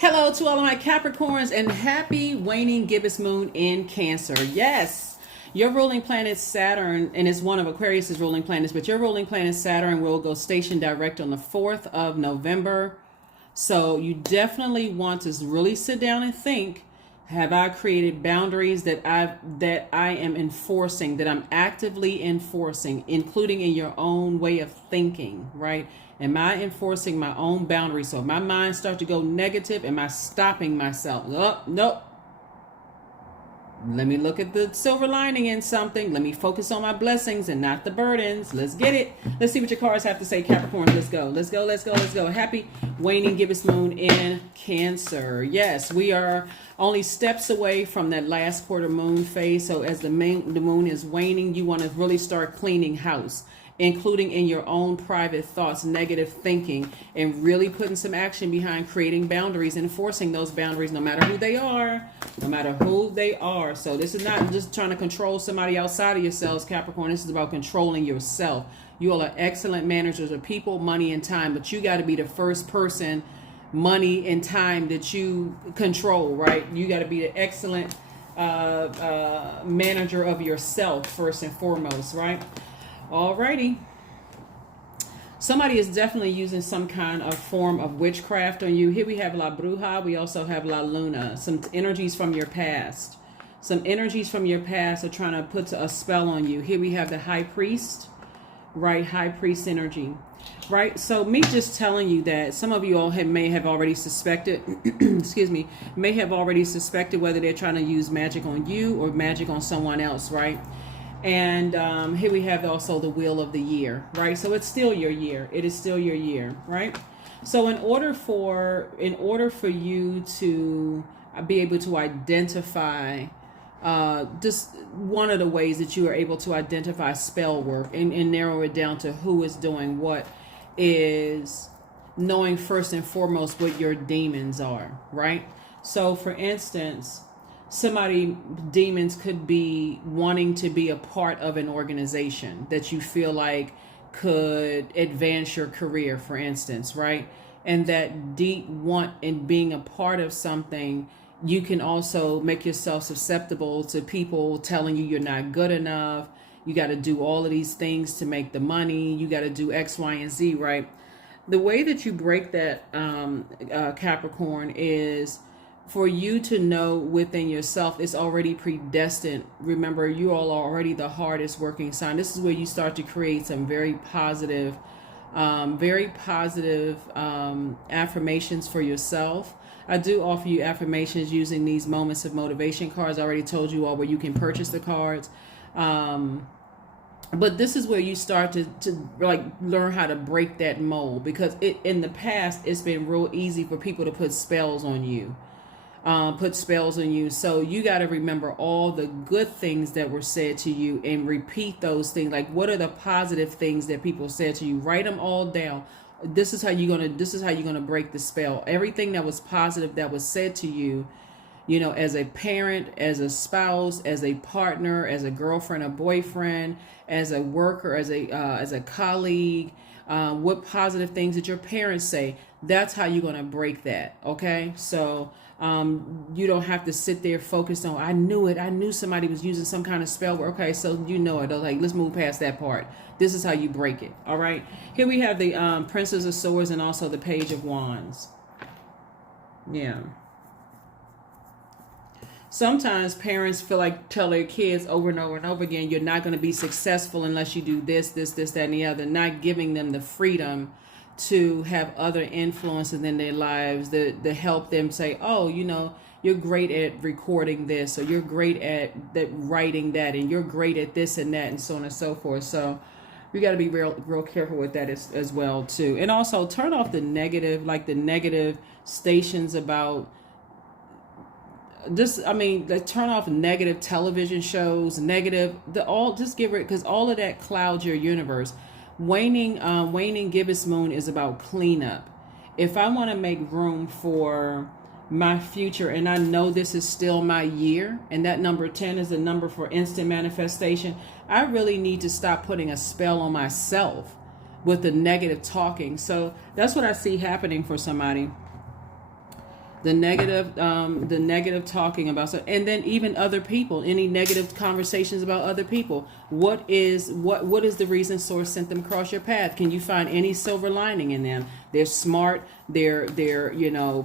Hello to all of my Capricorns and happy waning gibbous moon in Cancer. Yes, your ruling planet Saturn, and it's one of Aquarius's ruling planets, but your ruling planet Saturn will go station direct on the 4th of November. So you definitely want to really sit down and think, have I created boundaries that I am enforcing, that I'm actively enforcing, including in your own way of thinking, right? Am I enforcing my own boundaries? So if my mind starts to go negative, am I stopping myself? Oh, nope. Let me look at the silver lining in something. Let me focus on my blessings and not the burdens. Let's get it. Let's see what your cards have to say, Capricorn. Let's go. Let's go. Let's go. Let's go. Happy waning gibbous moon in Cancer. Yes, we are only steps away from that last quarter moon phase. So as the moon is waning, you want to really start cleaning house, including in your own private thoughts, negative thinking, and really putting some action behind creating boundaries and enforcing those boundaries, no matter who they are, no matter who they are. So this is not just trying to control somebody outside of yourselves, Capricorn. This is about controlling yourself. You all are excellent managers of people, money, and time, but you got to be the first person, money and time, that you control, right? You got to be the excellent manager of yourself first and foremost, right? Alrighty. Somebody is definitely using some kind of form of witchcraft on you. Here we have La Bruja. We also have La Luna. Some energies from your past. Some energies from your past are trying to put a spell on you. Here we have the High Priest. Right? High Priest energy. Right? So me just telling you that some of you all may have already suspected, excuse me, may have already suspected whether they're trying to use magic on you or magic on someone else, right? And here we have also the Wheel of the Year, right? So it's still your year. It is still your year, right? So in order for you to be able to identify, just one of the ways that you are able to identify spell work and narrow it down to who is doing what, is knowing first and foremost what your demons are, right? So for instance, demons could be wanting to be a part of an organization that you feel like could advance your career, for instance, right? And that deep want in being a part of something, you can also make yourself susceptible to people telling you you're not good enough. You got to do all of these things to make the money. You got to do X, Y, and Z, right? The way that you break that, Capricorn, is for you to know within yourself it's already predestined. Remember, you all are already the hardest working sign. This is where you start to create some very positive affirmations for yourself. I do offer you affirmations using these moments of motivation cards. I already told you all where you can purchase the cards. But this is where you start to like learn how to break that mold, because in the past it's been real easy for people to put spells on you. So you got to remember all the good things that were said to you and repeat those things. Like, what are the positive things that people said to you? Write them all down. This is how you're gonna break the spell. Everything that was positive that was said to you, you know, as a parent, as a spouse, as a partner, as a girlfriend, a boyfriend, as a worker, as a colleague, what positive things did your parents say? That's how you're gonna break that. Okay, so you don't have to sit there focused on, I knew somebody was using some kind of spell. Okay, so you know it. Like, let's move past that part. This is how you break it. All right, here we have the Princess of Swords and also the Page of Wands. Yeah. Sometimes parents feel like tell their kids over and over and over again, you're not going to be successful unless you do this, that, and the other, not giving them the freedom to have other influences in their lives that help them say, oh, you know, you're great at recording this, or you're great at writing that, and you're great at this and that, and so on and so forth. So we got to be real careful with that as well too. And also turn off the negative stations about turn off negative television shows, just get rid, because all of that clouds your universe. Waning gibbous moon is about cleanup. If I want to make room for my future, and I know this is still my year, and that number 10 is the number for instant manifestation, I really need to stop putting a spell on myself with the negative talking. So that's what I see happening for somebody. The negative talking about so, and then even other people, any negative conversations about other people. What is the reason source sent them across your path? Can you find any silver lining in them? They're smart, they're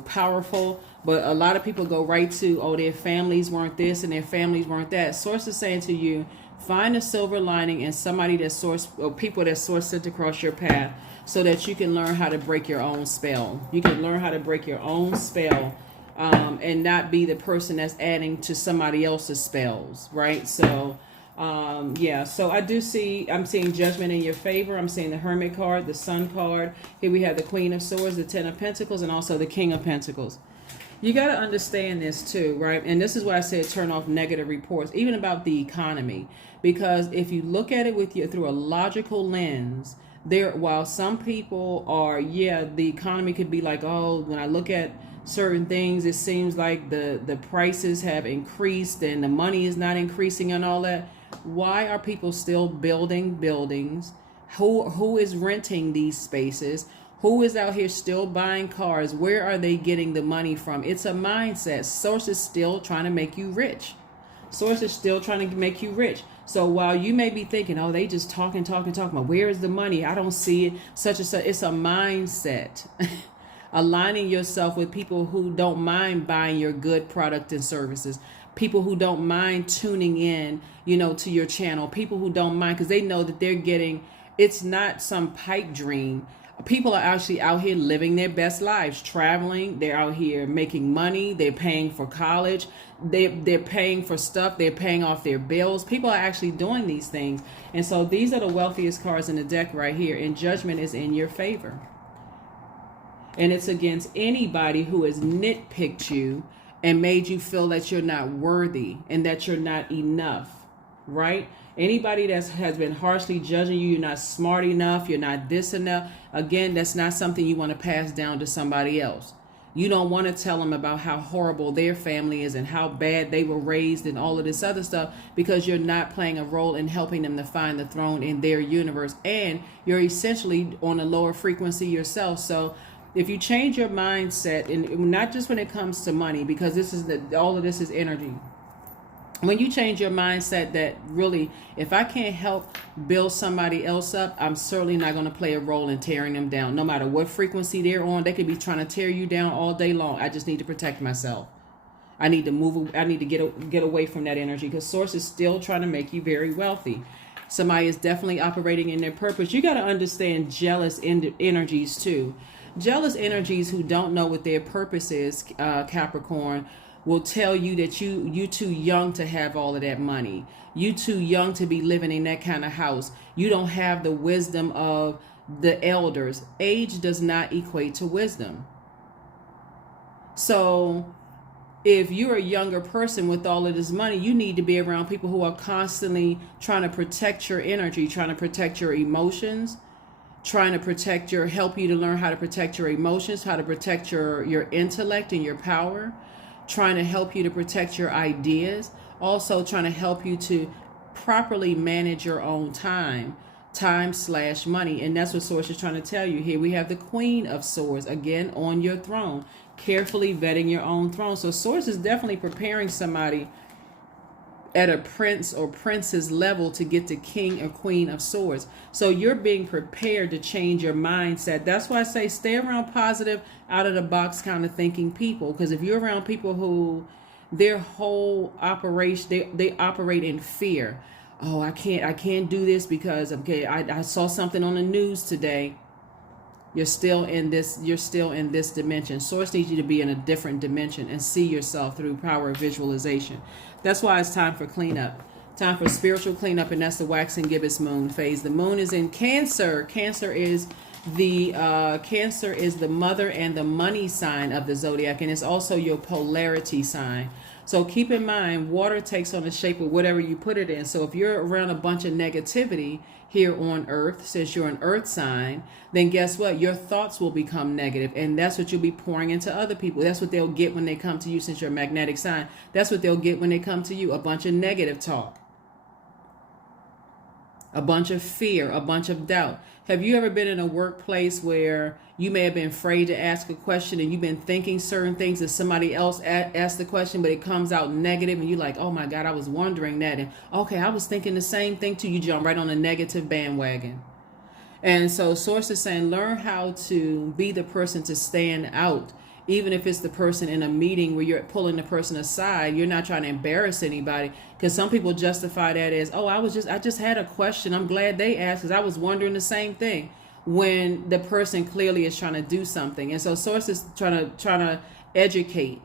powerful, but a lot of people go right to, oh, their families weren't this and their families weren't that. Source is saying to you, find a silver lining in somebody that source, or people that source sent across your path, so that you can learn how to break your own spell. You can learn how to break your own spell, and not be the person that's adding to somebody else's spells, right? So, so I'm seeing judgment in your favor. I'm seeing the Hermit card, the Sun card. Here we have the Queen of Swords, the Ten of Pentacles, and also the King of Pentacles. You got to understand this too, right? And this is why I said turn off negative reports, even about the economy. Because if you look at it through a logical lens, while some people are, the economy could be like, oh, when I look at certain things, it seems like the prices have increased and the money is not increasing and all that. Why are people still building buildings? Who is renting these spaces? Who is out here still buying cars? Where are they getting the money from? It's a mindset. Source is still trying to make you rich. Source is still trying to make you rich. So while you may be thinking, oh, they just talking about where is the money? I don't see it, such and such. It's a mindset. Aligning yourself with people who don't mind buying your good product and services. People who don't mind tuning in, to your channel. People who don't mind because they know that they're getting, it's not some pipe dream. People are actually out here living their best lives, traveling. They're out here making money. They're paying for college. They're paying for stuff. They're paying off their bills. People are actually doing these things. And so these are the wealthiest cards in the deck right here. And judgment is in your favor. And it's against anybody who has nitpicked you and made you feel that you're not worthy and that you're not enough, right? Anybody that has been harshly judging you, you're not smart enough, you're not this enough. Again, that's not something you want to pass down to somebody else. You don't want to tell them about how horrible their family is and how bad they were raised and all of this other stuff, because you're not playing a role in helping them to find the throne in their universe. And you're essentially on a lower frequency yourself. So if you change your mindset, and not just when it comes to money, because all of this is energy. When you change your mindset that really, if I can't help build somebody else up, I'm certainly not going to play a role in tearing them down. No matter what frequency they're on, they could be trying to tear you down all day long. I just need to protect myself. I need to move. I need to get away from that energy, because source is still trying to make you very wealthy. Somebody is definitely operating in their purpose. You got to understand jealous energies too. Jealous energies who don't know what their purpose is, Capricorn, will tell you that you too young to have all of that money. You too young to be living in that kind of house. You don't have the wisdom of the elders. Age does not equate to wisdom. So if you're a younger person with all of this money, you need to be around people who are constantly trying to protect your energy, trying to protect your emotions, trying to help you to learn how to protect your emotions, how to protect your intellect and your power, trying to help you to protect your ideas, also trying to help you to properly manage your own time/money. And that's what Source is trying to tell you. Here we have the Queen of Swords, again, on your throne, carefully vetting your own throne. So Source is definitely preparing somebody at a prince or princess level to get to King or Queen of Swords. So you're being prepared to change your mindset. That's why I say stay around positive, out of the box kind of thinking people. Because if you're around people who their whole operation, they operate in fear. Oh, I can't do this because I saw something on the news today. You're still in this dimension. Source needs you to be in a different dimension and see yourself through power of visualization. That's why it's time for cleanup. Time for spiritual cleanup, and that's the waxing gibbous moon phase. The moon is in Cancer. Cancer is the mother and the money sign of the zodiac, and it's also your polarity sign. So keep in mind, water takes on the shape of whatever you put it in. So if you're around a bunch of negativity here on Earth, since you're an Earth sign, then guess what? Your thoughts will become negative, and that's what you'll be pouring into other people. That's what they'll get when they come to you, since you're a magnetic sign. That's what they'll get when they come to you, a bunch of negative talk. a bunch of fear, a bunch of doubt. Have you ever been in a workplace where you may have been afraid to ask a question and you've been thinking certain things that somebody else asked the question, but it comes out negative and you're like, oh my God, I was wondering that. And okay, I was thinking the same thing too. You jump right on a negative bandwagon. And so Source is saying, learn how to be the person to stand out. Even if it's the person in a meeting where you're pulling the person aside, you're not trying to embarrass anybody. Because some people justify that as, oh, I just had a question. I'm glad they asked because I was wondering the same thing. When the person clearly is trying to do something. And so Source is trying to educate,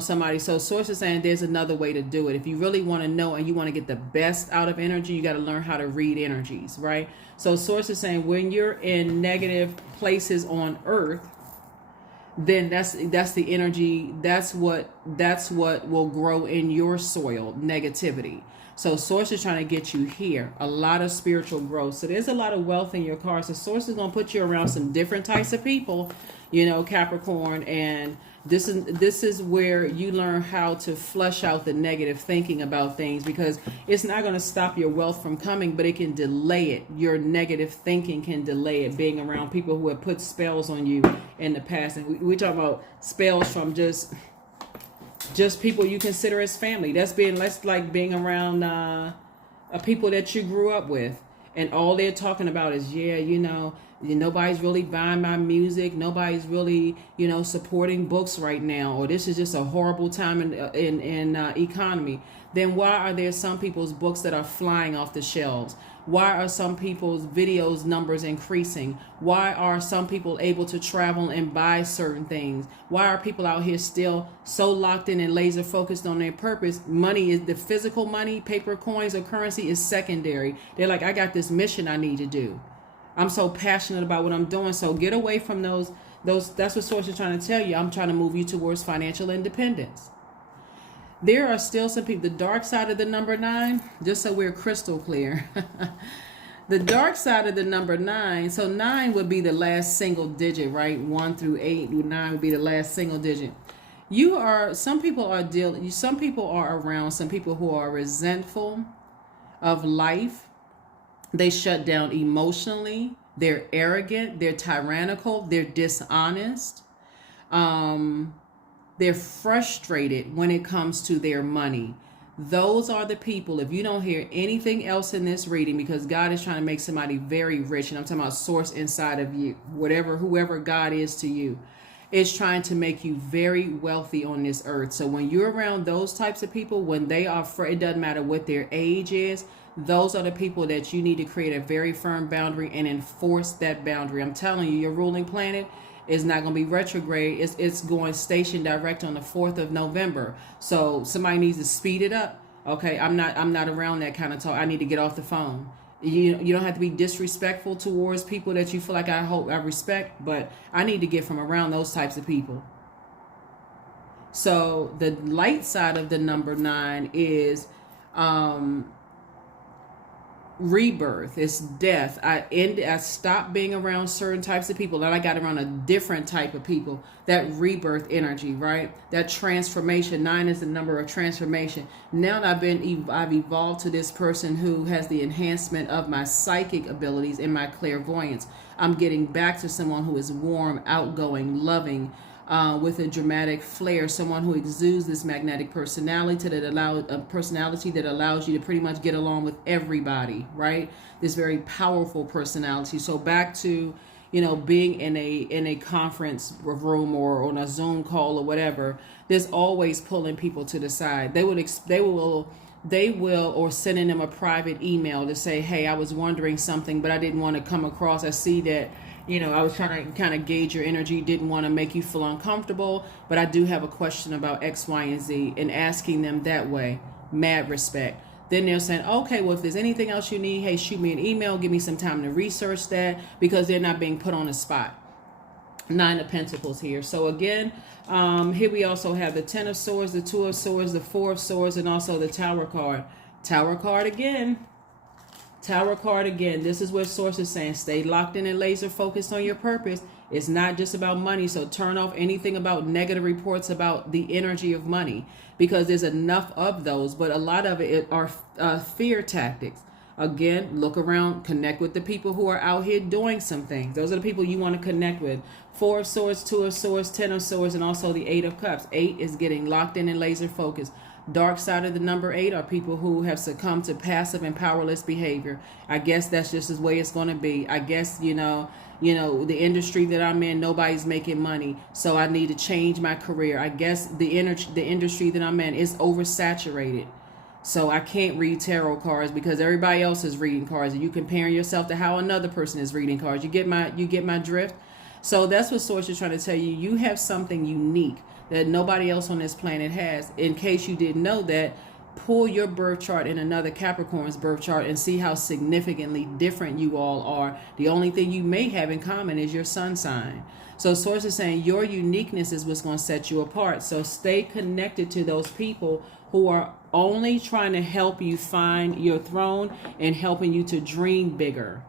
somebody. So Source is saying there's another way to do it. If you really want to know and you want to get the best out of energy, you got to learn how to read energies, right? So Source is saying when you're in negative places on Earth, then that's the energy, that's what will grow in your soil, negativity. So Source is trying to get you here, a lot of spiritual growth. So there's a lot of wealth in your car. So Source is going to put you around some different types of people, Capricorn, and this is where you learn how to flush out the negative thinking about things, because it's not going to stop your wealth from coming, but it can delay it. Your negative thinking can delay it, being around people who have put spells on you in the past. And we talk about spells from just people you consider as family. That's like being around people that you grew up with, and all they're talking about is, nobody's really buying my music. Nobody's really, supporting books right now, or this is just a horrible time in economy. Then why are there some people's books that are flying off the shelves? Why are some people's videos numbers increasing? Why are some people able to travel and buy certain things? Why are people out here still so locked in and laser focused on their purpose? Money is the physical money, paper coins or currency is secondary. They're like, I got this mission I need to do. I'm so passionate about what I'm doing. So get away from those. That's what Source is trying to tell you. I'm trying to move you towards financial independence. There are still some people, the dark side of the number 9, just so we're crystal clear. The dark side of the number 9, so 9 would be the last single digit, right? 1 through 8, 9 would be the last single digit. Some people are around some people who are resentful of life. They shut down emotionally. They're arrogant. They're tyrannical. They're dishonest. They're frustrated when it comes to their money. Those are the people, if you don't hear anything else in this reading, because God is trying to make somebody very rich, and I'm talking about Source inside of you, whoever God is to you, is trying to make you very wealthy on this earth. So when you're around those types of people, when they are, it doesn't matter what their age is, those are the people that you need to create a very firm boundary and enforce that boundary. I'm telling you, your ruling planet is not going to be retrograde. It's going station direct on the 4th of November. So somebody needs to speed it up. Okay, I'm not around that kind of talk. I need to get off the phone. You don't have to be disrespectful towards people that you feel like I respect, but I need to get from around those types of people. So the light side of the number 9 is rebirth. It's death. I stopped being around certain types of people, and I got around a different type of people. That rebirth energy, right? That transformation. 9 is the number of transformation. Now I've evolved to this person who has the enhancement of my psychic abilities and my clairvoyance. I'm getting back to someone who is warm, outgoing, loving, with a dramatic flair, someone who exudes this magnetic personality that allows you to pretty much get along with everybody, right? This very powerful personality. So back to, being in a conference room or on a Zoom call or whatever, there's always pulling people to the side. They will or sending them a private email to say, hey, I was wondering something, but I didn't want to come across. I see that I was trying to kind of gauge your energy, didn't want to make you feel uncomfortable, but I do have a question about X, Y, and Z, and asking them that way, mad respect. Then they're saying, okay, well, if there's anything else you need, hey, shoot me an email, give me some time to research that, because they're not being put on the spot. 9 of Pentacles here. So again, here we also have the 10 of Swords, the 2 of Swords, the 4 of Swords, and also the Tower card. Tower card again. Tower card again. This is what Source is saying. Stay locked in and laser focused on your purpose. It's not just about money. So turn off anything about negative reports about the energy of money, because there's enough of those. But a lot of it are fear tactics. Again, look around, connect with the people who are out here doing some things. Those are the people you want to connect with. 4 of Swords, 2 of Swords, 10 of Swords, and also the 8 of Cups. 8 is getting locked in and laser focused. Dark side of the number 8 are people who have succumbed to passive and powerless behavior. I guess that's just the way it's going to be. I guess, the industry that I'm in, nobody's making money, so I need to change my career. I guess the industry that I'm in is oversaturated, so I can't read tarot cards because everybody else is reading cards, and you comparing yourself to how another person is reading cards. You get my drift. So that's what Source is trying to tell you. You have something unique that nobody else on this planet has. In case you didn't know that, pull your birth chart in another Capricorn's birth chart and see how significantly different you all are. The only thing you may have in common is your sun sign. So Source is saying your uniqueness is what's going to set you apart. So stay connected to those people who are only trying to help you find your throne and helping you to dream bigger,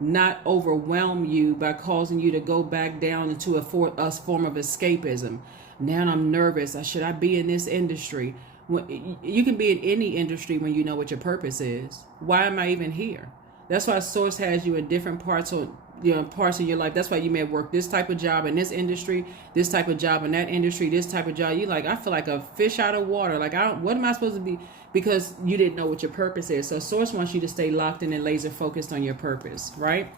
not overwhelm you by causing you to go back down into a form of escapism. Now I'm nervous. Should I be in this industry? You can be in any industry when you know what your purpose is. Why am I even here? That's why Source has you in different parts of your life. That's why you may work this type of job in this industry, this type of job in that industry, this type of job. You like, I feel like a fish out of water. Like, what am I supposed to be? Because you didn't know what your purpose is. So Source wants you to stay locked in and laser focused on your purpose, right?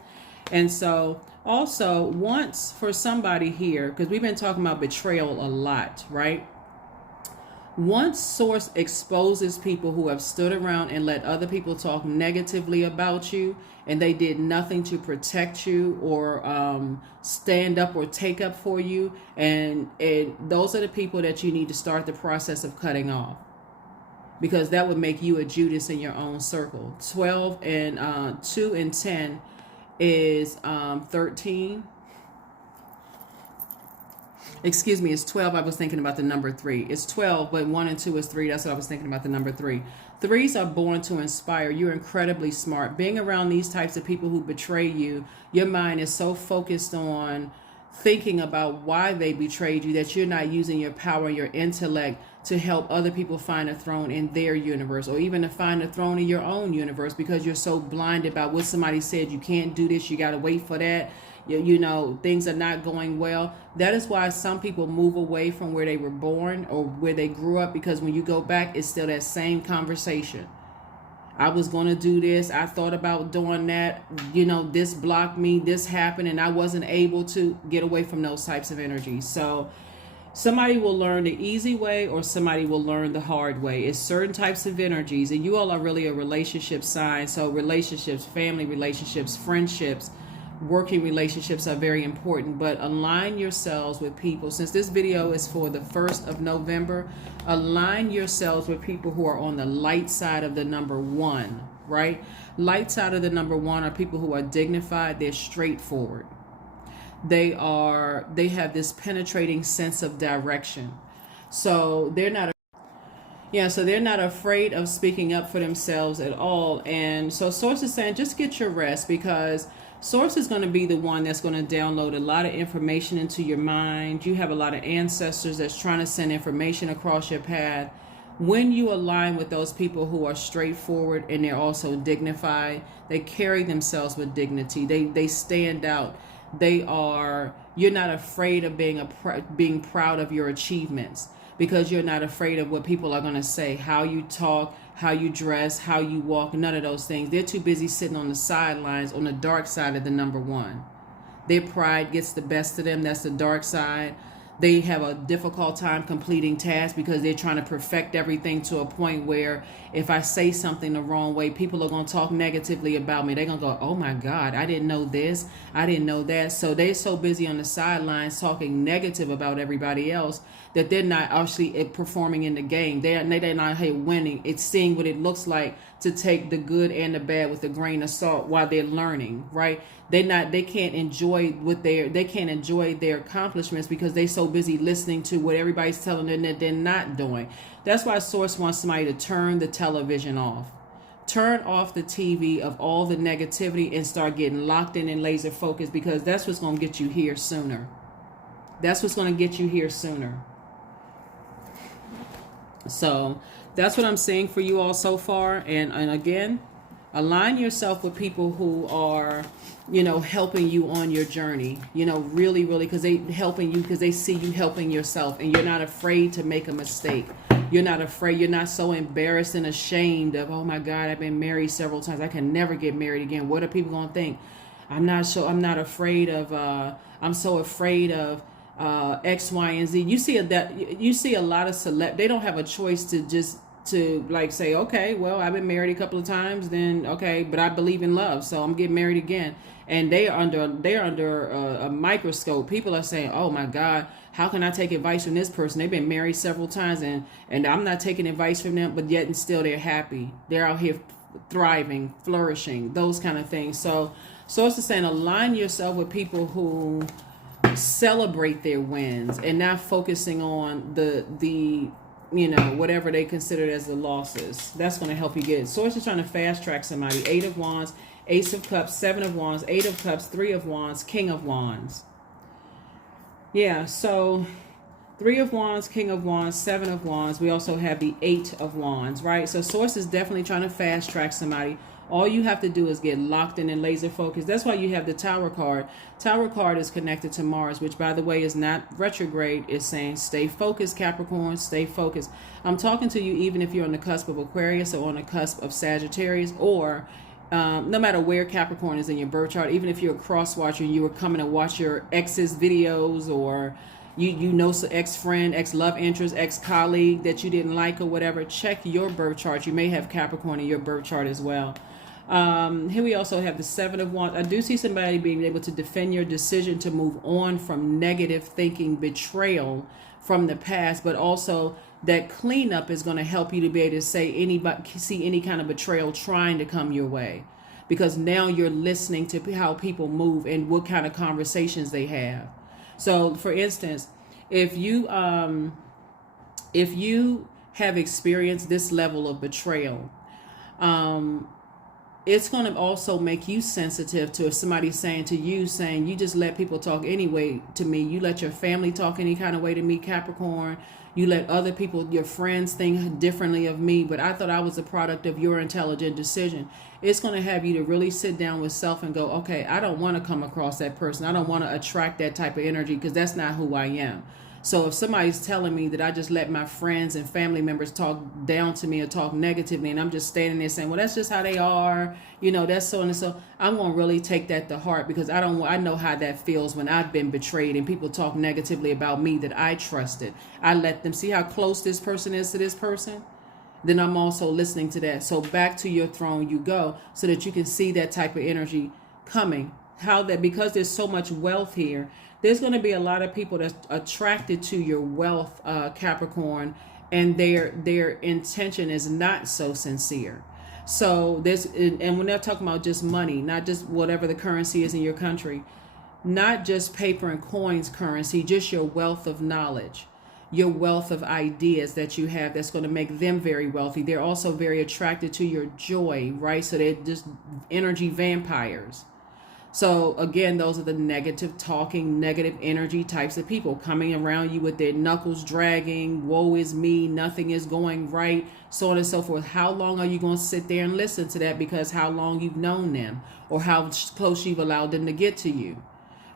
And so also, once for somebody here, because we've been talking about betrayal a lot, right? Once Source exposes people who have stood around and let other people talk negatively about you, and they did nothing to protect you or stand up or take up for you, and those are the people that you need to start the process of cutting off, because that would make you a Judas in your own circle. 12 and 2 and 10 is 13. Excuse me, it's 12. I was thinking about the number 3. It's 12, but 1 and 2 is 3. That's what I was thinking about, the number 3. 3s are born to inspire. You're incredibly smart. Being around these types of people who betray you, your mind is so focused on thinking about why they betrayed you that you're not using your power and your intellect to help other people find a throne in their universe, or even to find a throne in your own universe, because you're so blinded by what somebody said. You can't do this. You got to wait for that. Things are not going well. That is why some people move away from where they were born or where they grew up, because when you go back, it's still that same conversation. I was going to do this. I thought about doing that. This blocked me. This happened, and I wasn't able to get away from those types of energies. So somebody will learn the easy way, or somebody will learn the hard way. It's certain types of energies, and you all are really a relationship sign. So relationships, family relationships, friendships, working relationships are very important, but align yourselves with people. Since this video is for the 1st of November, align yourselves with people who are on the light side of the number 1, right? Light side of the number 1 are people who are dignified. They're straightforward. They have this penetrating sense of direction. So they're not afraid of speaking up for themselves at all. And so Source is saying, just get your rest, because Source is going to be the one that's going to download a lot of information into your mind. You have a lot of ancestors that's trying to send information across your path. When you align with those people who are straightforward and they're also dignified, they carry themselves with dignity. They stand out. You're not afraid of being proud of your achievements, because you're not afraid of what people are going to say, how you talk, how you dress, how you walk, none of those things. They're too busy sitting on the sidelines on the dark side of the number 1. Their pride gets the best of them. That's the dark side. They have a difficult time completing tasks because they're trying to perfect everything to a point where if I say something the wrong way, people are going to talk negatively about me. They're going to go, oh my God, I didn't know this. I didn't know that. So they're so busy on the sidelines talking negative about everybody else that they're not actually performing in the game. They're not winning. It's seeing what it looks like to take the good and the bad with a grain of salt while they're learning, right? They can't enjoy their accomplishments because they're so busy listening to what everybody's telling them that they're not doing. That's why Source wants somebody to turn the television off. Turn off the TV of all the negativity and start getting locked in and laser focused, because that's what's going to get you here sooner. That's what's going to get you here sooner. So that's what I'm saying for you all so far. And again, Align yourself with people who are, helping you on your journey, really, really, because they helping you because they see you helping yourself, and you're not afraid to make a mistake. You're not afraid. You're not so embarrassed and ashamed of, oh my God, I've been married several times. I can never get married again. What are people going to think? I'm not afraid of, I'm so afraid of X, Y, and Z. You see a lot of they don't have a choice to like say, okay, well, I've been married a couple of times, then okay, but I believe in love, so I'm getting married again. And they're under a microscope. People are saying, oh my God, how can I take advice from this person? They've been married several times, and I'm not taking advice from them, but yet and still they're happy. They're out here thriving, flourishing, those kind of things. So it's saying align yourself with people who celebrate their wins and not focusing on the whatever they consider as the losses. That's going to help you get it. Source is trying to fast track somebody. 8 of Wands, Ace of Cups, 7 of Wands, 8 of Cups, 3 of Wands, King of Wands. Yeah, so 3 of Wands, King of Wands, 7 of Wands. We also have the 8 of Wands, right? So Source is definitely trying to fast track somebody. All you have to do is get locked in and laser focused. That's why you have the Tower card. Tower card is connected to Mars, which, by the way, is not retrograde. It's saying stay focused, Capricorn, stay focused. I'm talking to you even if you're on the cusp of Aquarius or on the cusp of Sagittarius, or no matter where Capricorn is in your birth chart, even if you're a cross watcher and you were coming to watch your ex's videos, or you know some ex-friend, ex-love interest, ex-colleague that you didn't like or whatever, check your birth chart. You may have Capricorn in your birth chart as well. Here we also have the 7 of Wands. I do see somebody being able to defend your decision to move on from negative thinking, betrayal from the past, but also that cleanup is going to help you to be able to see any kind of betrayal trying to come your way, because now you're listening to how people move and what kind of conversations they have. So, for instance, if you have experienced this level of betrayal, it's going to also make you sensitive to if somebody's saying you just let people talk anyway to me. You let your family talk any kind of way to me, Capricorn. You let other people, your friends, think differently of me, but I thought I was a product of your intelligent decision. It's going to have you to really sit down with self and go, okay, I don't want to come across that person. I don't want to attract that type of energy because that's not who I am. So if somebody's telling me that I just let my friends and family members talk down to me or talk negatively, and I'm just standing there saying, well, that's just how they are, that's so and so, I'm going to really take that to heart, because I know how that feels when I've been betrayed and people talk negatively about me that I trusted. I let them see how close this person is to this person. Then I'm also listening to that. So back to your throne you go, so that you can see that type of energy coming. How that, because there's so much wealth here, there's going to be a lot of people that's attracted to your wealth, Capricorn, and their intention is not so sincere. So and when they're talking about just money, not just whatever the currency is in your country, not just paper and coins currency, just your wealth of knowledge, your wealth of ideas that you have that's going to make them very wealthy. They're also very attracted to your joy, right? So they're just energy vampires. So again, those are the negative talking, negative energy types of people coming around you with their knuckles dragging, woe is me, nothing is going right, so on and so forth. How long are you going to sit there and listen to that? Because how long you've known them, or how close you've allowed them to get to you,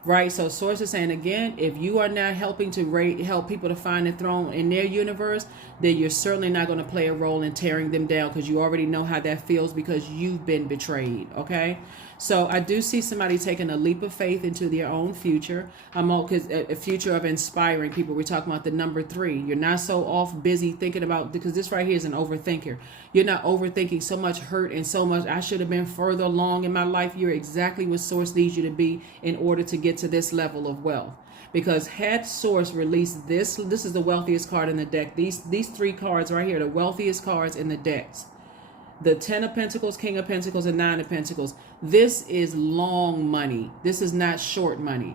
right? So Source is saying, again, if you are not helping to help people to find the throne in their universe, then you're certainly not going to play a role in tearing them down, because you already know how that feels, because you've been betrayed, okay? So I do see somebody taking a leap of faith into their own future. Because a future of inspiring people. We're talking about the number 3. You're not so off busy thinking about, because this right here is an overthinker. You're not overthinking so much hurt and so much, I should have been further along in my life. You're exactly what Source needs you to be in order to get to this level of wealth. Because had Source released this is the wealthiest card in the deck. These 3 cards right here, the wealthiest cards in the decks. The 10 of Pentacles, King of Pentacles, and 9 of Pentacles. This is long money. This is not short money.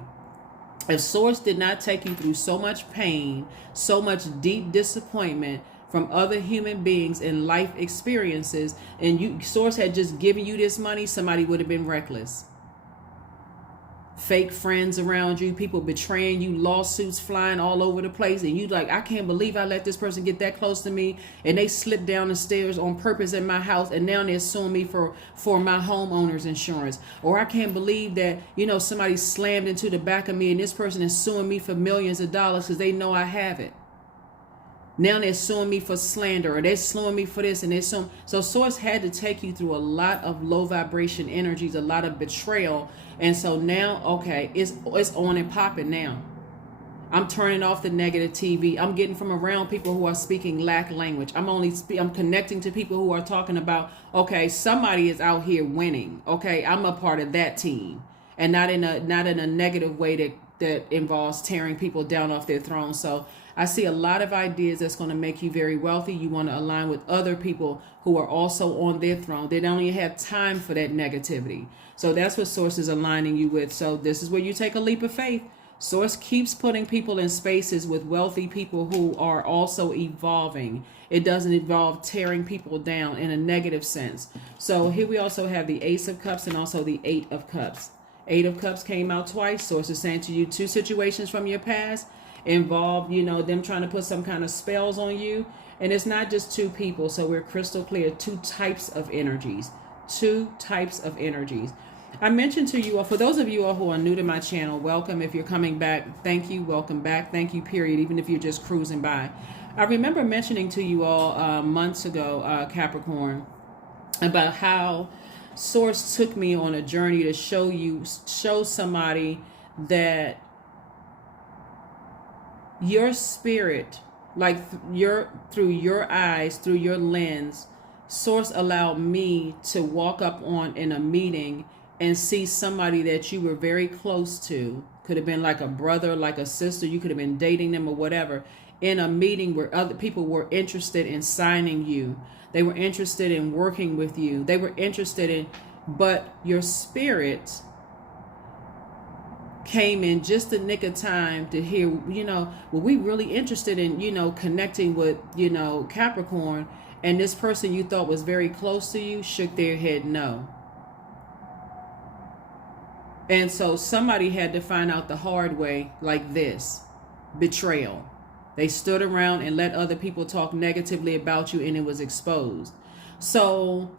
If Source did not take you through so much pain, so much deep disappointment from other human beings and life experiences, and Source had just given you this money, somebody would have been reckless. fake friends around you, people betraying you, lawsuits flying all over the place, and you like, I can't believe I let this person get that close to me, and they slipped down the stairs on purpose in my house, and now they're suing me for my homeowner's insurance. Or I can't believe that, you know, somebody slammed into the back of me, and this person is suing me for millions of dollars because they know I have it. Now they're suing me for slander, or they're suing me for this, and they're suing. So Source had to take you through a lot of low vibration energies, a lot of betrayal. And so now, okay, it's on and popping now. I'm turning off the negative TV. I'm getting from around people who are speaking lack language. I'm connecting to people who are talking about, okay, somebody is out here winning. Okay, I'm a part of that team, and not in a negative way that involves tearing people down off their throne. So I see a lot of ideas that's going to make you very wealthy. You want to align with other people who are also on their throne. They don't even have time for that negativity. So that's what Source is aligning you with. So this is where you take a leap of faith. Source keeps putting people in spaces with wealthy people who are also evolving. It doesn't involve tearing people down in a negative sense. So here we also have the Ace of Cups and also the Eight of Cups. Eight of Cups came out twice. Source is saying to you, two situations from your past involved, you know, them trying to put some kind of spells on you. And it's not just two people. So we're crystal clear. Two types of energies. Two types of energies. I mentioned to you all, for those of you all who are new to my channel, welcome. If you're coming back, thank you. Welcome back. Thank you, period. Even if you're just cruising by. I remember mentioning to you all months ago, Capricorn, about how Source took me on a journey to show somebody that your spirit, like through your eyes, through your lens, Source allowed me to walk up on in a meeting and see somebody that you were very close to. Could have been like a brother, like a sister. You could have been dating them or whatever. In a meeting where other people were interested in signing you. They were interested in working with you. They were interested in, but your spirit came in just the nick of time to hear, you know, well, we really interested in, you know, connecting with, you know, Capricorn. And this person you thought was very close to you shook their head no. And so somebody had to find out the hard way, like this. Betrayal. They stood around and let other people talk negatively about you, and it was exposed. So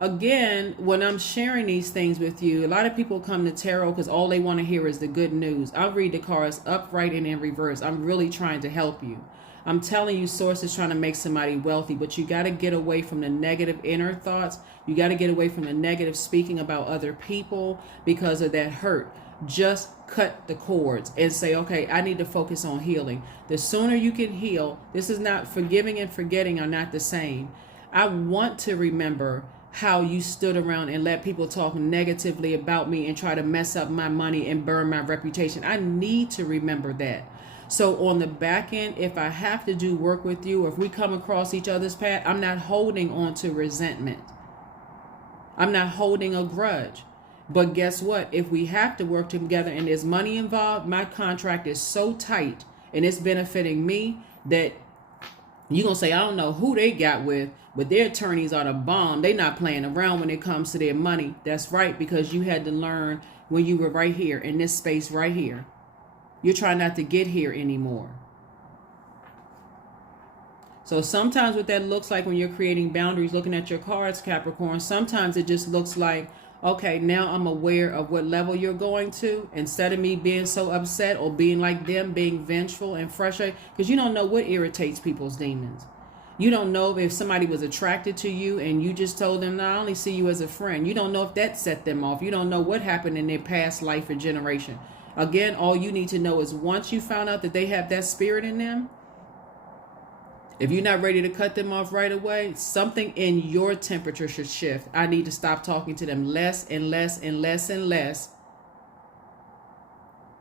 again, when I'm sharing these things with you, a lot of people come to tarot because all they want to hear is the good news. I'll read the cards upright and in reverse. I'm really trying to help you. I'm telling you, Source is trying to make somebody wealthy, but you got to get away from the negative inner thoughts. You got to get away from the negative speaking about other people because of that hurt. Just cut the cords and say, okay, I need to focus on healing. The sooner you can heal, this is not, forgiving and forgetting are not the same. I want to remember how you stood around and let people talk negatively about me and try to mess up my money and burn my reputation. I need to remember that. So on the back end, if I have to do work with you, or if we come across each other's path, I'm not holding on to resentment. I'm not holding a grudge. But guess what? If we have to work together and there's money involved, my contract is so tight and it's benefiting me that you're going to say, I don't know who they got with, but their attorneys are the bomb. They're not playing around when it comes to their money. That's right, because you had to learn when you were right here in this space right here. You're trying not to get here anymore. So sometimes what that looks like when you're creating boundaries, looking at your cards, Capricorn, sometimes it just looks like, okay, now I'm aware of what level you're going to. Instead of me being so upset or being like them, being vengeful and frustrated, because you don't know what irritates people's demons. You don't know if somebody was attracted to you and you just told them, no, I only see you as a friend. You don't know if that set them off. You don't know what happened in their past life or generation. Again, all you need to know is once you found out that they have that spirit in them, if you're not ready to cut them off right away, something in your temperature should shift. I need to stop talking to them less and less and less and less.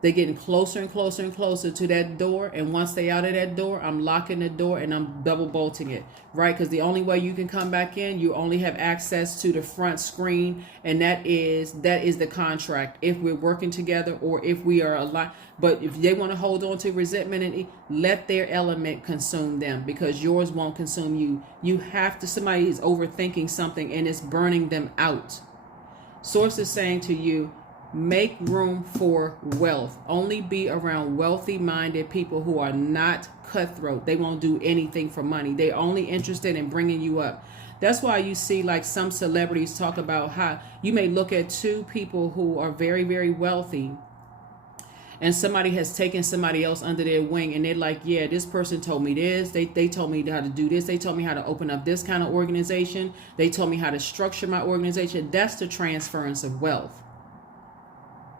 They're getting closer and closer and closer to that door. And once they out of that door, I'm locking the door and I'm double bolting it, right? Because the only way you can come back in, you only have access to the front screen. And that is the contract. If we're working together or if we are aligned. But if they want to hold on to resentment and let their element consume them, because yours won't consume you. You have to, somebody is overthinking something and it's burning them out. Source is saying to you, Make room for wealth. Only be around wealthy minded people who are not cutthroat. They won't do anything for money. They're only interested in bringing you up. That's why you see like some celebrities talk about how you may look at two people who are very, very wealthy, and somebody has taken somebody else under their wing, and they're like, yeah, this person told me this. They told me how to do this. They told me how to open up this kind of organization. They told me how to structure my organization. That's the transference of wealth.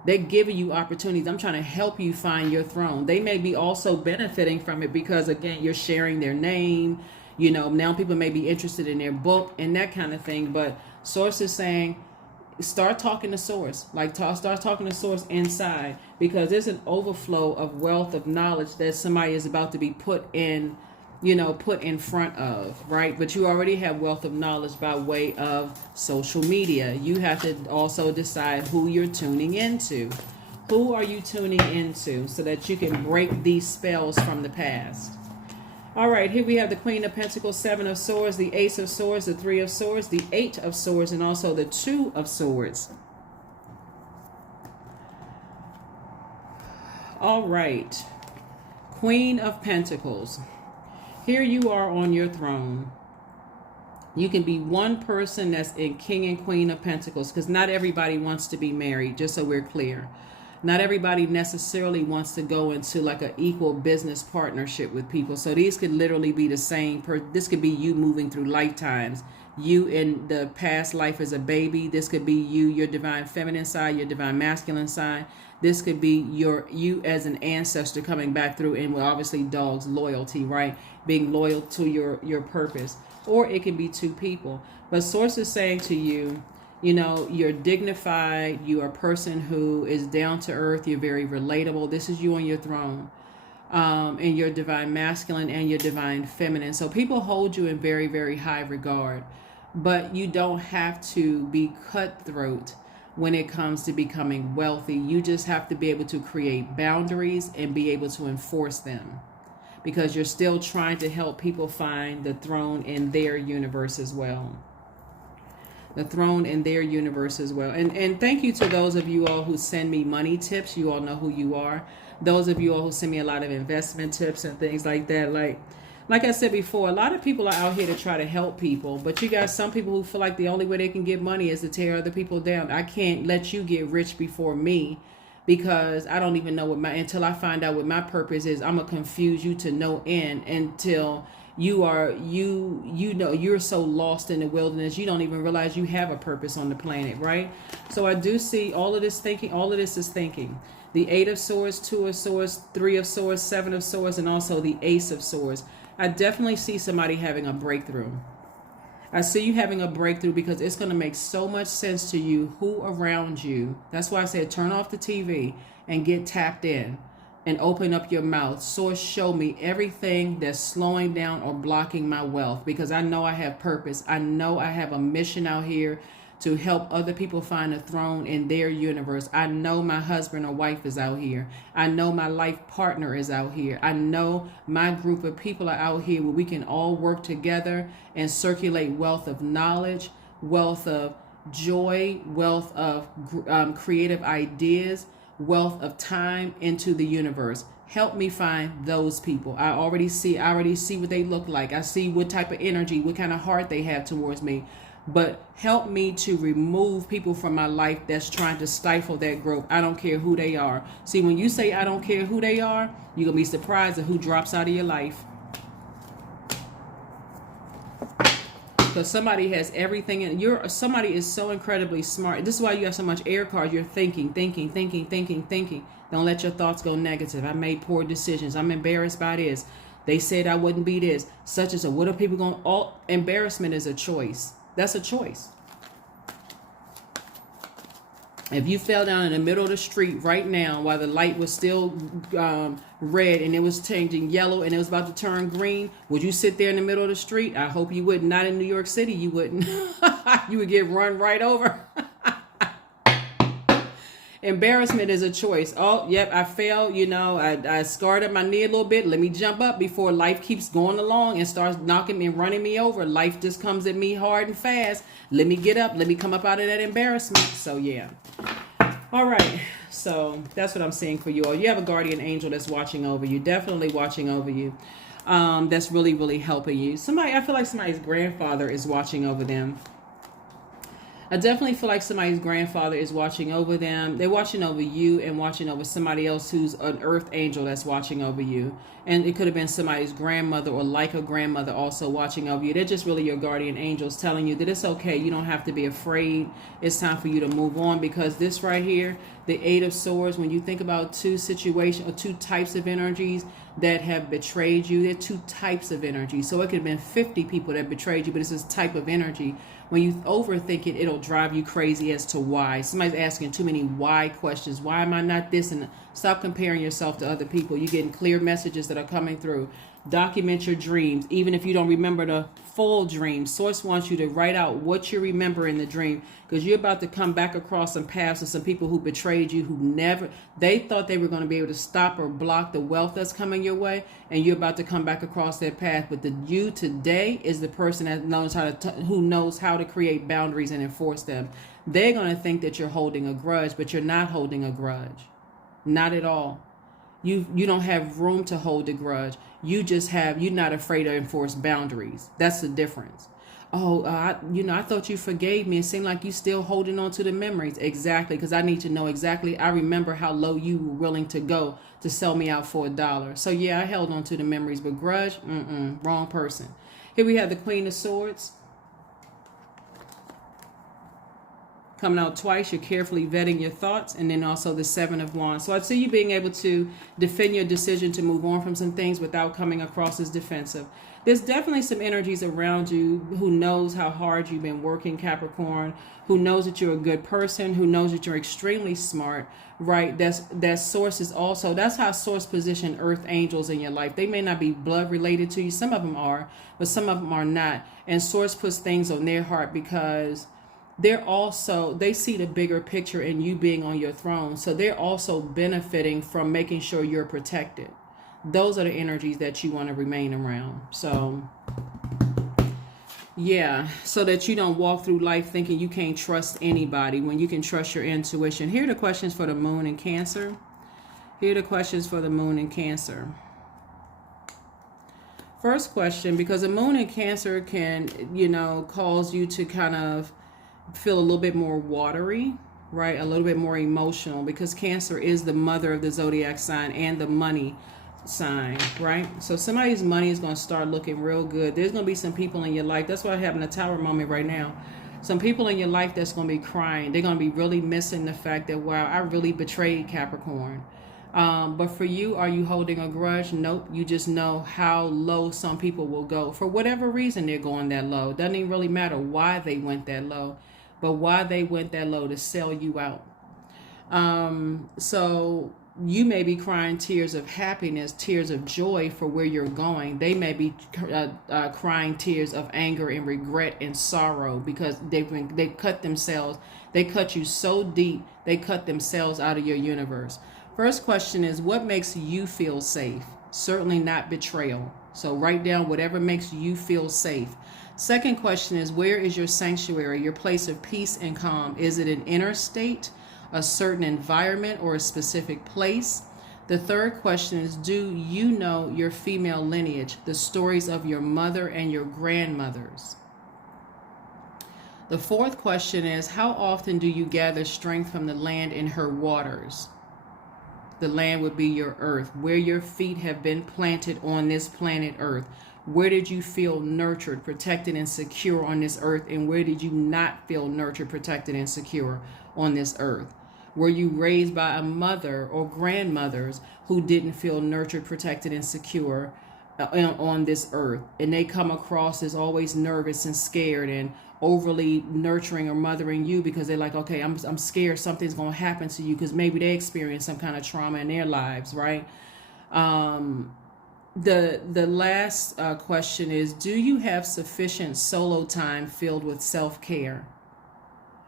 They're giving you opportunities. I'm trying to help you find your throne. They may be also benefiting from it because, again, you're sharing their name. You know, now people may be interested in their book and that kind of thing. But Source is saying, start talking to Source. Like, start talking to Source inside, because there's an overflow of wealth of knowledge that somebody is about to be put in front of, right? But you already have wealth of knowledge by way of social media. You have to also decide who you're tuning into. Who are you tuning into so that you can break these spells from the past? All right, here we have the Queen of Pentacles, Seven of Swords, the Ace of Swords, the Three of Swords, the Eight of Swords, and also the Two of Swords. All right, Queen of Pentacles. Here you are on your throne. You can be one person that's in King and Queen of Pentacles, because not everybody wants to be married, just so we're clear. Not everybody necessarily wants to go into like an equal business partnership with people. So these could literally be the same. This could be you moving through lifetimes. You in the past life as a baby. This could be you, your divine feminine side, your divine masculine side. This could be you as an ancestor coming back through, and well, obviously dogs, loyalty, right? Being loyal to your purpose. Or it can be two people. But Source is saying to you, you know, you're dignified. You are a person who is down to earth. You're very relatable. This is you on your throne. And your divine masculine and your divine feminine. So people hold you in very, very high regard. But you don't have to be cutthroat when it comes to becoming wealthy. You just have to be able to create boundaries and be able to enforce them, because you're still trying to help people find the throne in their universe as well. The throne in their universe as well. And thank you to those of you all who send me money tips. You all know who you are. Those of you all who send me a lot of investment tips and things like that. Like I said before, a lot of people are out here to try to help people, but you got some people who feel like the only way they can get money is to tear other people down. I can't let you get rich before me, because I don't even know until I find out what my purpose is. I'm gonna confuse you to no end until you're so lost in the wilderness you don't even realize you have a purpose on the planet, right? So I do see all of this thinking. All of this is thinking. The Eight of Swords, Two of Swords, Three of Swords, Seven of Swords, and also the Ace of Swords. I definitely see somebody having a breakthrough. I see you having a breakthrough because it's going to make so much sense to you who around you. That's why I said turn off the TV and get tapped in and open up your mouth. Source, show me everything that's slowing down or blocking my wealth, because I know I have purpose. I know I have a mission out here to help other people find a throne in their universe. I know my husband or wife is out here. I know my life partner is out here. I know my group of people are out here where we can all work together and circulate wealth of knowledge, wealth of joy, wealth of creative ideas, wealth of time into the universe. Help me find those people. I already see what they look like. I see what type of energy, what kind of heart they have towards me. But help me to remove people from my life that's trying to stifle that growth. I don't care who they are. See, when you say I don't care who they are, you're going to be surprised at who drops out of your life. Because somebody has everything in somebody is so incredibly smart. This is why you have so much air cards. You're thinking. Don't let your thoughts go negative. I made poor decisions. I'm embarrassed by this. They said I wouldn't be this. Such as what are people going? All embarrassment is a choice. That's a choice. If you fell down in the middle of the street right now while the light was still red and it was changing yellow and it was about to turn green, would you sit there in the middle of the street? I hope you wouldn't. Not in New York City, you wouldn't. You would get run right over. Embarrassment is a choice. Oh, yep, I fell. I scarred up my knee a little bit. Let me jump up before life keeps going along and starts knocking me and running me over. Life just comes at me hard and fast. Let me get up. Let me come up out of that embarrassment. So, yeah. All right, so that's what I'm seeing for you all. You have a guardian angel that's watching over you, definitely watching over you. That's really, really helping you. Somebody, I feel like somebody's grandfather is watching over them. I definitely feel like somebody's grandfather is watching over them. They're watching over you and watching over somebody else who's an earth angel that's watching over you. And it could have been somebody's grandmother or like a grandmother also watching over you. They're just really your guardian angels telling you that it's okay. You don't have to be afraid. It's time for you to move on, because this right here, the Eight of Swords, when you think about two situations or two types of energies that have betrayed you, they're two types of energy. So it could have been 50 people that betrayed you, but it's this type of energy. When you overthink it, it'll drive you crazy as to why. Somebody's asking too many why questions. Why am I not this? And stop comparing yourself to other people. You're getting clear messages that are coming through. Document your dreams, even if you don't remember the full dream. Source wants you to write out what you remember in the dream, because you're about to come back across some paths of some people who betrayed you, they thought they were going to be able to stop or block the wealth that's coming your way, and you're about to come back across that path. But you today is the person that knows who knows how to create boundaries and enforce them. They're going to think that you're holding a grudge, but you're not holding a grudge. Not at all. You don't have room to hold a grudge. You're not afraid to enforce boundaries. That's the difference. Oh, I thought you forgave me. It seemed like you still holding on to the memories. Exactly, because I need to know exactly. I remember how low you were willing to go to sell me out for $1. So yeah, I held on to the memories, but grudge, wrong person. Here we have the Queen of Swords. Coming out twice, you're carefully vetting your thoughts, and then also the Seven of Wands. So I see you being able to defend your decision to move on from some things without coming across as defensive. There's definitely some energies around you who knows how hard you've been working, Capricorn, who knows that you're a good person, who knows that you're extremely smart, right? That source is also, that's how source position earth angels in your life. They may not be blood related to you. Some of them are, but some of them are not. And source puts things on their heart because they see the bigger picture in you being on your throne. So they're also benefiting from making sure you're protected. Those are the energies that you want to remain around. So yeah, so that you don't walk through life thinking you can't trust anybody when you can trust your intuition. Here are the questions for the moon in Cancer. Here are the questions for the moon in Cancer. First question, because the moon in Cancer can, cause you to kind of feel a little bit more watery, right? A little bit more emotional, because Cancer is the mother of the zodiac sign and the money sign, right? So somebody's money is going to start looking real good. There's going to be some people in your life. That's why I'm having a tower moment right now. Some people in your life that's going to be crying. They're going to be really missing the fact that, wow, I really betrayed Capricorn. But for you, are you holding a grudge? Nope. You just know how low some people will go. For whatever reason, they're going that low. Doesn't even really matter why they went that low. But why they went that low to sell you out. So you may be crying tears of happiness, tears of joy for where you're going. They may be crying tears of anger and regret and sorrow because they cut themselves. They cut you so deep, they cut themselves out of your universe. First question is, what makes you feel safe? Certainly not betrayal. So write down whatever makes you feel safe. Second question is, where is your sanctuary, your place of peace and calm? Is it an inner state, a certain environment, or a specific place? The third question is, do you know your female lineage, the stories of your mother and your grandmothers? The fourth question is, how often do you gather strength from the land in her waters? The land would be your earth, where your feet have been planted on this planet Earth. Where did you feel nurtured, protected, and secure on this earth? And where did you not feel nurtured, protected, and secure on this earth? Were you raised by a mother or grandmothers who didn't feel nurtured, protected, and secure on this earth? And they come across as always nervous and scared and overly nurturing or mothering you because they're like, okay, I'm scared something's going to happen to you, because maybe they experienced some kind of trauma in their lives, right? The last question is, do you have sufficient solo time filled with self-care?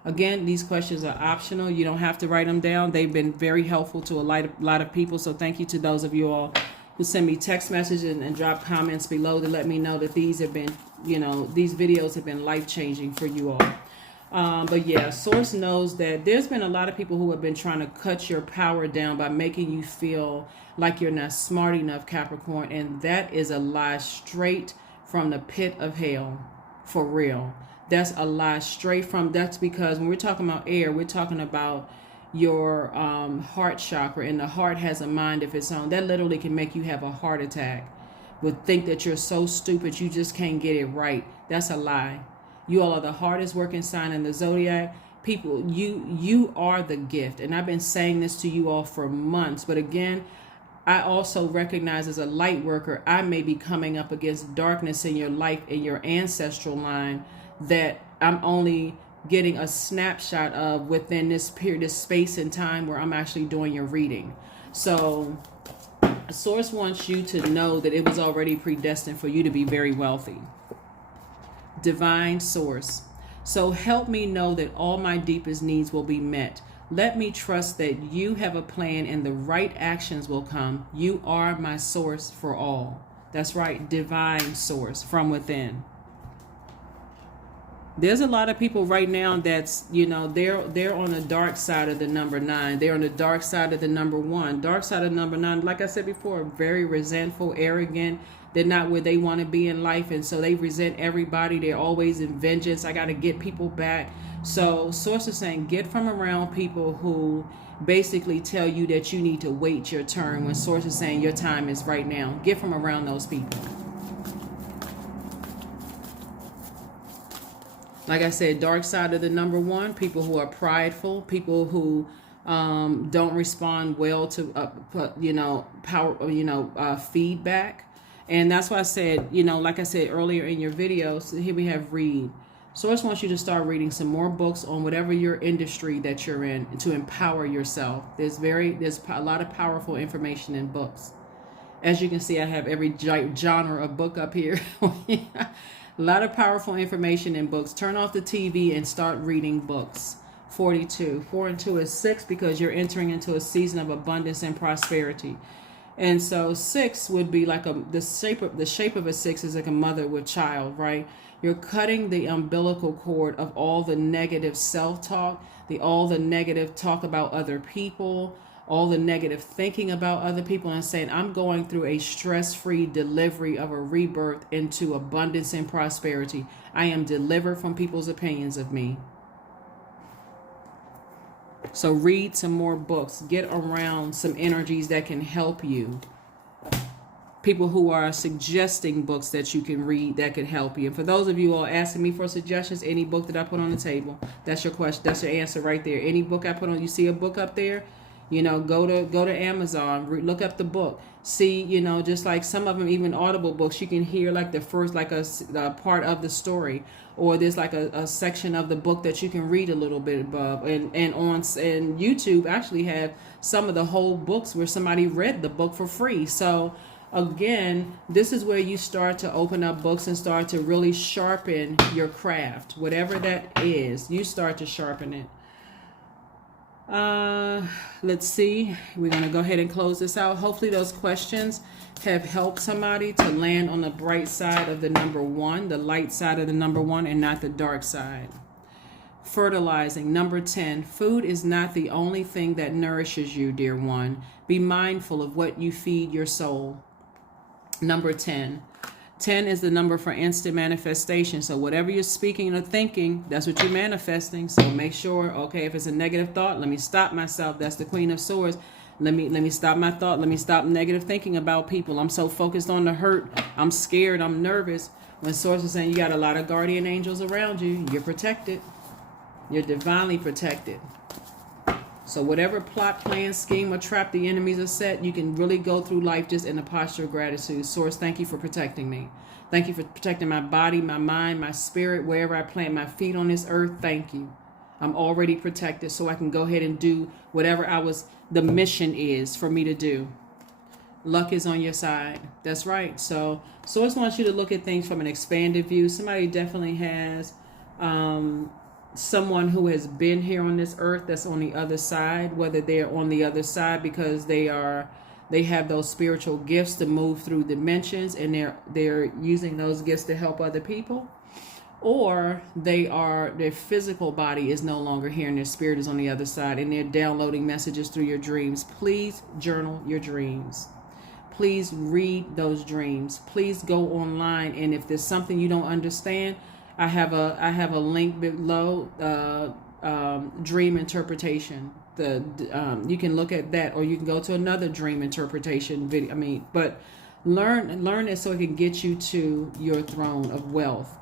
Again, these questions are optional. You don't have to write them down. They've been very helpful to a lot of people. So thank you to those of you all who send me text messages and drop comments below to let me know that these have been, these videos have been life-changing for you all. But yeah, Source knows that there's been a lot of people who have been trying to cut your power down by making you feel like you're not smart enough, Capricorn. And that is a lie straight from the pit of hell. For real. That's a lie straight from, that's because when we're talking about air, we're talking about your heart chakra, and the heart has a mind of its own. That literally can make you have a heart attack. Would think that you're so stupid you just can't get it right. That's a lie. You all are the hardest working sign in the zodiac. People, you are the gift. And I've been saying this to you all for months. But again, I also recognize as a light worker, I may be coming up against darkness in your life, in your ancestral line, that I'm only getting a snapshot of within this period, this space and time where I'm actually doing your reading. So Source wants you to know that it was already predestined for you to be very wealthy. Divine Source. So help me know that all my deepest needs will be met. Let me trust that you have a plan and the right actions will come. You are my source for all. That's right, Divine Source from within. There's a lot of people right now that's, they're on the dark side of the number 9. They're on the dark side of the number 1. Dark side of number 9, like I said before, very resentful, arrogant. They're not where they want to be in life, and so they resent everybody. They're always in vengeance. I got to get people back. So Source is saying get from around people who basically tell you that you need to wait your turn, when Source is saying your time is right now. Get from around those people. Like I said, dark side of the number 1, people who are prideful, people who don't respond well to, feedback. And that's why I said, like I said earlier in your videos, here we have read. Source wants you to start reading some more books on whatever your industry that you're in to empower yourself. There's a lot of powerful information in books. As you can see, I have every genre of book up here. A lot of powerful information in books. Turn off the TV and start reading books. 42. 4 and 2 is 6 because you're entering into a season of abundance and prosperity. And so 6 would be like the shape of a 6 is like a mother with child, right? You're cutting the umbilical cord of all the negative self-talk, all the negative talk about other people, all the negative thinking about other people, and saying, I'm going through a stress-free delivery of a rebirth into abundance and prosperity. I am delivered from people's opinions of me. So read some more books. Get around some energies that can help you. People who are suggesting books that you can read that could help you. And for those of you who are asking me for suggestions, any book that I put on the table, that's your question. That's your answer right there. Any book I put on, you see a book up there, go to Amazon, look up the book. See, just like some of them, even Audible books, you can hear like the first, like a part of the story, or there's like a section of the book that you can read a little bit above. And YouTube actually have some of the whole books where somebody read the book for free. So again, this is where you start to open up books and start to really sharpen your craft, whatever that is. You start to sharpen it. Let's see. We're going to go ahead and close this out. Hopefully those questions have helped somebody to land on the bright side of the number 1, the light side of the number 1, and not the dark side. Fertilizing. Number 10. Food is not the only thing that nourishes you, dear one. Be mindful of what you feed your soul. Number 10. 10 is the number for instant manifestation. So whatever you're speaking or thinking, that's what you're manifesting. So make sure, okay, if it's a negative thought, let me stop myself. That's the Queen of Swords. Let me stop my thought. Let me stop negative thinking about people. I'm so focused on the hurt. I'm scared. I'm nervous. When Source is saying you got a lot of guardian angels around you, you're protected. You're divinely protected. So whatever plot, plan, scheme, or trap the enemies are set, you can really go through life just in a posture of gratitude. Source, thank you for protecting me. Thank you for protecting my body, my mind, my spirit, wherever I plant my feet on this earth. Thank you. I'm already protected, so I can go ahead and do whatever the mission is for me to do. Luck is on your side. That's right. So Source wants you to look at things from an expanded view. Somebody definitely has someone who has been here on this earth that's on the other side, whether they're on the other side because they have those spiritual gifts to move through dimensions, and they're using those gifts to help other people, or their physical body is no longer here and their spirit is on the other side and they're downloading messages through your dreams. Please journal your dreams. Please read those dreams. Please go online, and if there's something you don't understand, I have a link below, dream interpretation. You can look at that, or you can go to another dream interpretation video. But learn it so it can get you to your throne of wealth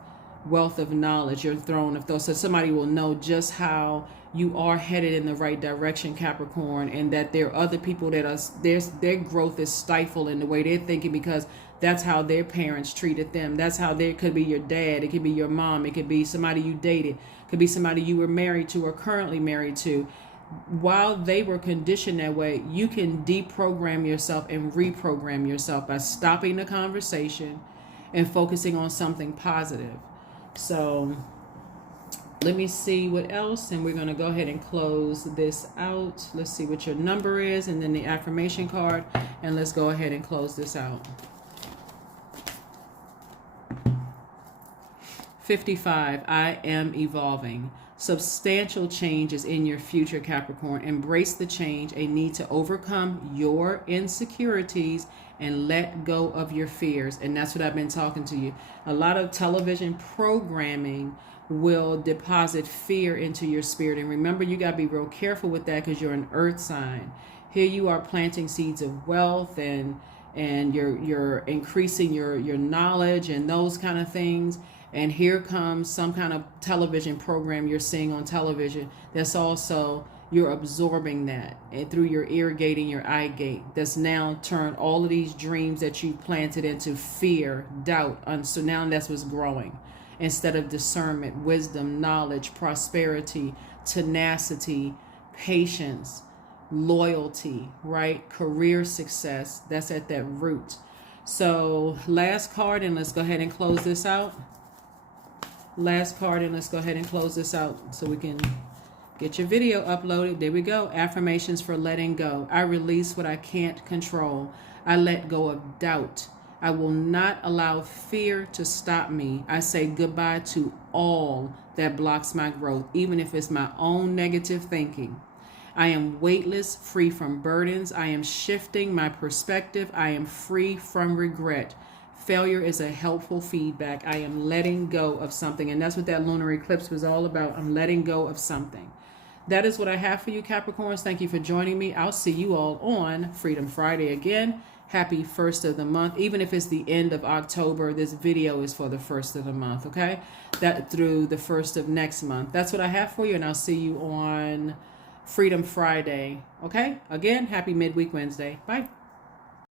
of knowledge, your throne of thought, so somebody will know just how you are headed in the right direction, Capricorn, and that there are other people that are their growth is stifled in the way they're thinking because that's how their parents treated them. That's how they could be your dad, it could be your mom, it could be somebody you dated, it could be somebody you were married to or currently married to. While they were conditioned that way, you can deprogram yourself and reprogram yourself by stopping the conversation and focusing on something positive. So let me see what else, and we're going to go ahead and close this out. Let's see what your number is, and then the affirmation card, and let's go ahead and close this out. 55. I am evolving. Substantial change is in your future, Capricorn. Embrace the change, a need to overcome your insecurities and let go of your fears. And that's what I've been talking to you. A lot of television programming will deposit fear into your spirit. And remember, you got to be real careful with that because you're an earth sign. Here you are planting seeds of wealth and you're increasing your knowledge and those kind of things. And here comes some kind of television program you're seeing on television that's also, you're absorbing that and through your ear gate and your eye gate. That's now turned all of these dreams that you planted into fear, doubt. So now that's what's growing. Instead of discernment, wisdom, knowledge, prosperity, tenacity, patience, loyalty, right? Career success. That's at that root. So last card, and let's go ahead and close this out. Last card, and let's go ahead and close this out so we can get your video uploaded. There we go. Affirmations for letting go. I release what I can't control. I let go of doubt. I will not allow fear to stop me. I say goodbye to all that blocks my growth, even if it's my own negative thinking. I am weightless, free from burdens. I am shifting my perspective. I am free from regret. Failure is a helpful feedback. I am letting go of something. And that's what that lunar eclipse was all about. I'm letting go of something. That is what I have for you, Capricorns. Thank you for joining me. I'll see you all on Freedom Friday again. Happy first of the month. Even if it's the end of October, this video is for the first of the month, okay? That through the first of next month. That's what I have for you, and I'll see you on Freedom Friday, okay? Again, happy midweek Wednesday. Bye.